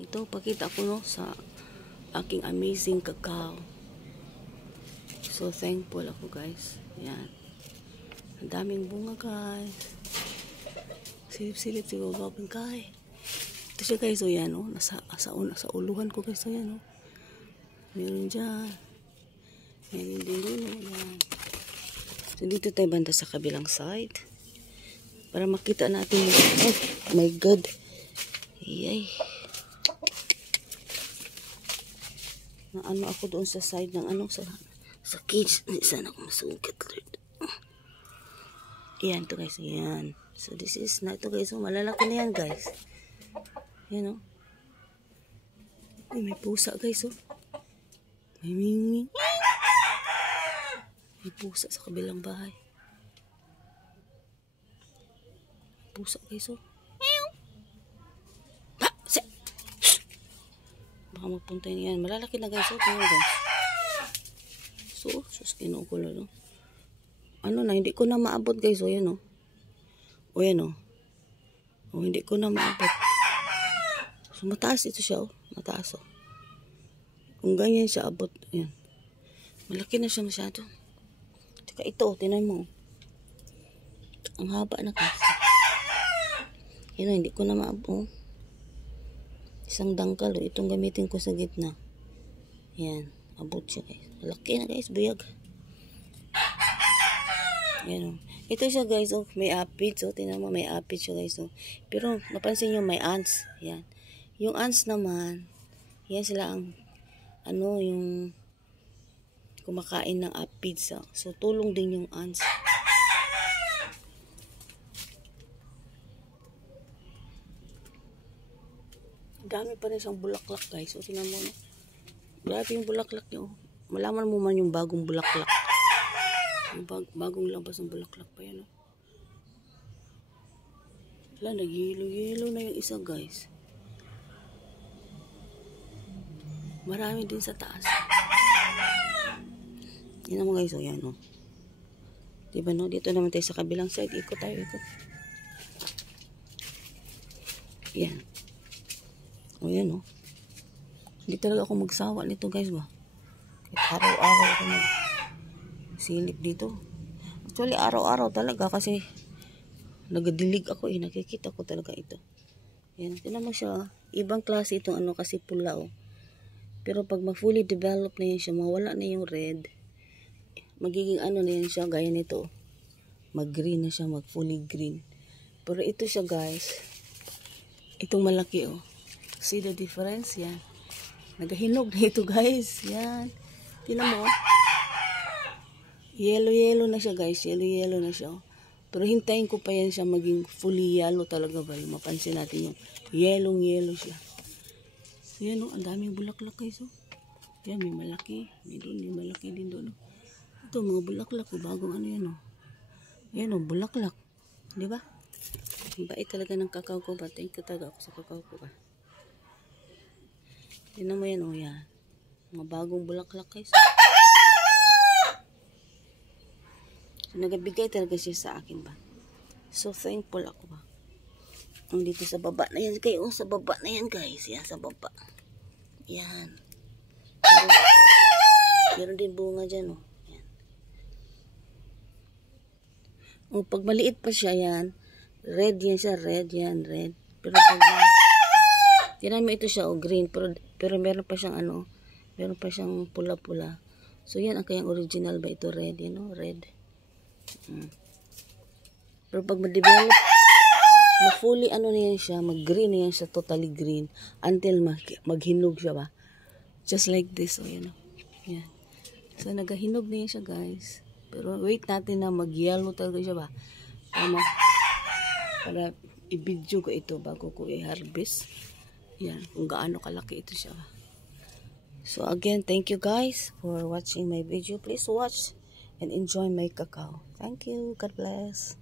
Ito, pakita ko no sa aking amazing cacao. So thankful ako guys. Yan. Ang daming bunga guys. Silip-silip siguro gawin kay. Ito siya guys, so yan o. Sa uluhan ko guys, so yan o. Meron dyan. Meron din dun o. Yan. So dito tayo banda sa kabilang side. Para makita natin. Oh my God. Yay. Na ano ako doon sa side ng ano sa cage. Sana ako masugat. Yan to guys. Yan. So this is na ito guys. So malalaki na yan guys. Yan o. Ay, may pusa guys o. May mingming. May pusa sa kabilang bahay. Pusa guys o. Baka magpunta niyan. Malalaki na guys o. Tingnan guys. So, sus kinukulo no. Ano na, hindi ko na maabot guys o. Yan o. O yan o. O hindi ko na maabot. So mataas ito siya o. Mataas o. Kung ganyan siya abot. Yan. Malaki na siya masyado. Tsaka ito o. Tinan mo. Ang haba na guys. Yan o. Hindi ko na maabot. Isang dangkal o. Itong gamitin ko sa gitna. Yan. Abot siya guys. Malaki na guys. Buyag. Yan o. Ito siya guys, oh, may aphids, oh, tingnan mo may aphids siya guys, oh. Pero napansin niyo may ants, yan. Yung ants naman, yan sila ang ano yung kumakain ng aphids, oh. So tulong din yung ants. Dami pa rin siyang bulaklak guys, oh, tingnan mo, no. Grabe yung bulaklak niyo. Malaman mo man yung bagong bulaklak. Yung bagong labas ng bulaklak pa yan. Oh. Wala, nag-yelo-yelo na yung isa guys. Marami din sa taas. Yan naman guys. O yan o. Diba no? Dito naman tayo sa kabilang side. Ikot tayo, ikot. Yan. O yan o. Hindi talaga ako magsawa nito guys ba. Araw-araw ako silip dito. Actually, araw-araw talaga kasi nagadilig ako eh. Nakikita ko talaga ito. Yan. Tinan mo siya. Ibang klase itong ano kasi pula oh. Pero pag ma-fully develop na yan siya, mawala na yung red. Magiging ano na yan siya. Gaya nito. Mag-green na siya. Mag-fully green. Pero ito siya guys. Itong malaki oh. See the difference? Yan. Nagahinog na ito guys. Yan. Tinan mo oh. Yellow na siya guys. Yellow na siya. Pero hintayin ko pa yan siya maging fully yellow talaga ba. Mapansin natin yung yellow siya. So yan o. Ang daming bulaklak guys o. Yan may malaki. May doon. May malaki din doon o. Ito mga bulaklak o. Bagong ano yan o. Yan o. Bulaklak. Diba? Ang bait talaga ng kakao ko ba. Thank you talaga ako sa kakao ko ba. Yan mo yan o. Yan. Mga bagong bulaklak guys o. So, nagabigay talaga siya sa akin ba. So, thankful ako ba. Ang dito sa baba na yan. Kayo, sa baba na yan guys. Yan, sa baba. Yan. Meron din bunga dyan, oh. Yan. O, pag maliit pa siya, yan. Red yan siya. Red yan, red. Pero pag tinan mo ito siya, oh, green. Pero meron pa siyang, ano, meron pa siyang pula-pula. So, yan ang kayang original ba ito? Red, yan, oh, red. Pero pag ma-develop ma-fully ano na yan siya, mag-green na yan siya, totally green until maghinog siya ba, just like this o yan o. Yan. So nagahinog na yan siya guys, pero wait natin na mag-yellow talaga siya ba para i-video ko ito bago ko i-harvest yan, kung gaano kalaki ito siya ba. So again, thank you guys for watching my video. Please watch and enjoy my cacao. Thank you. God bless.